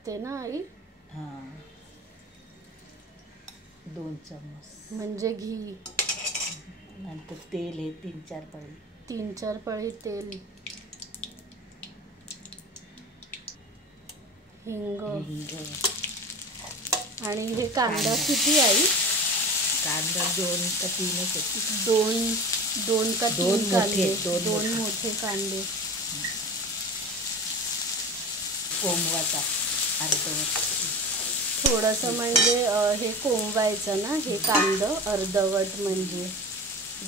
टाकते ना आई? हां, 2 चम्मच. म्हणजे घी. नंतर तेल हे 3-4 पळी. 3-4 पळी तेल. हिंग. आणि हे कांदा किती आई? कांदा 2 का 3च होते. 2 का 3 कांदे. 2 मोठे. मोठे कांदे. कोमवाचा अर्धवट. थोडंसं म्हणजे हे कोंबवायचं ना हे कांदं अर्धवट, म्हणजे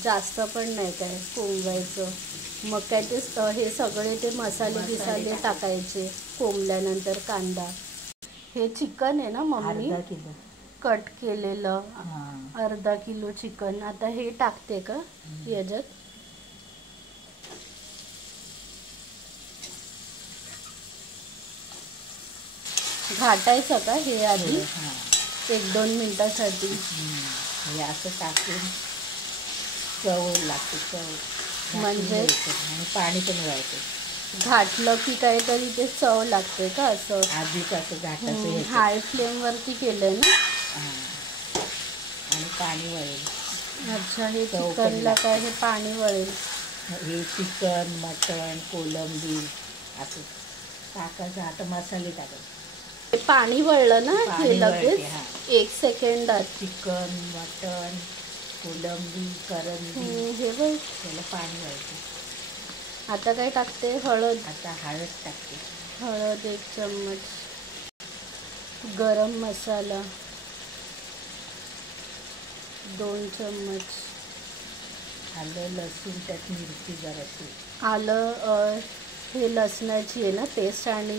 जास्त पण नाही काय कोंबवायचं. मग काय ते हे सगळे ते मसाले टाकायचे कोंबल्यानंतर कांदा. हे चिकन आहे ना मम्मी? अर्धा किलो कट केलेलं. हां. अर्धा किलो चिकन. आता हे टाकते का याच्यात? घाटायचं का हे आधी? 1-2 मिनिटासाठी. हे असं टाकून चव लागते. चव म्हणजे आणि पाणी पण व्हायचं. घाटलं की काहीतरी ते चव लागते का असं? आधीच असं घाटाचं. हाय फ्लेमवरती केलंय ना? आणि पाणी वळेल. अच्छा, हे चिकनला काय हे पाणी वळेल? हे चिकन, मटण, कोलंबी असं टाकायचं. आता मसाले टाकायचे. हे पाणी वळलं ना हे लगेच? 1 सेकंदात. चिकन, मटण, कोलंबी, करंजी हे बघ, त्याला पाणी व्हायचं. आता काय टाकते? हळद. आता हळद टाकते. हळद 1 चम्मच. गरम मसाला 2 चम्मच. आलं लसूण त्यात मिरची जराशी. आलं हे लसणाची आहे ना पेस्ट, आणि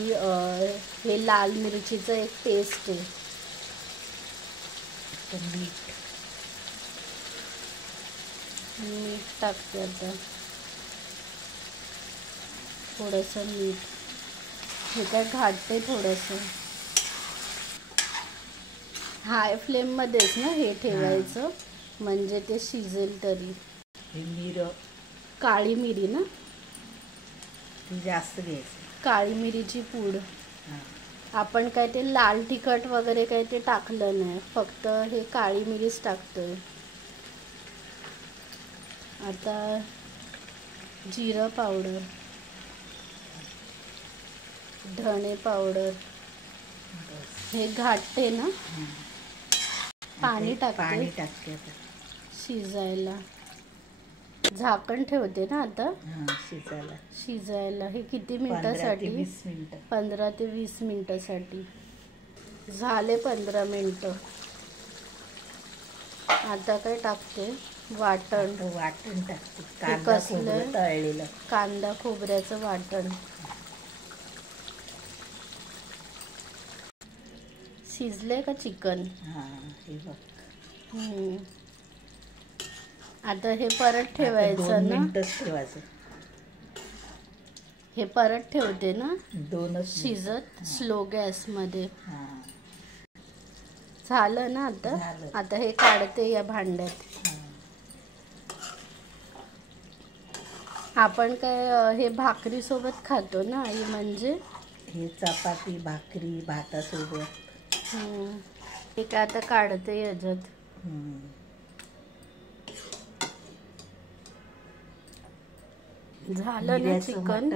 हे लाल मिरचीचं एक पेस्ट आहे. मीठ टाकते आता. थोडंसं मीठ. हे काय घाटते थोडंसं. हाय फ्लेममध्येच ना हे ठेवायचं, म्हणजे ते शिजेल तरी. हे काळी मिरी ना? ती जास्त घ्यायची. काळी मिरीची पूड. आपण काय ते लाल तिखट वगैरे काय ते टाकलं नाही, फक्त हे काळी मिरीच टाकतोय. आता जिरं पावडर, धणे पावडर. हे घाटते ना? पाणी टाकते शिजायला. झाकण ठेवते ना आता शिजायला. हे किती मिनिटासाठी? 15 ते 20 मिनिटासाठी. झाले 15 मिनिटं. आता काय टाकते? वाटण टाकते. कांदा खोबऱ्याचं वाटण. शिजले का चिकन? हे बघ. आता हे परत ठेवायचं ना? 2 मिनिटच ठेवायचं. हे परत ठेवते ना 2 शिजत स्लो गॅसमध्ये. झालं ना आता? आता हे काढते या भांड्यात. आपण काय हे भाकरी सोबत खातो ना आई? म्हणजे हे चपाती, भाकरी, भातासोबत. हे काय आता काढते याच्यात. झालं ना चिकन.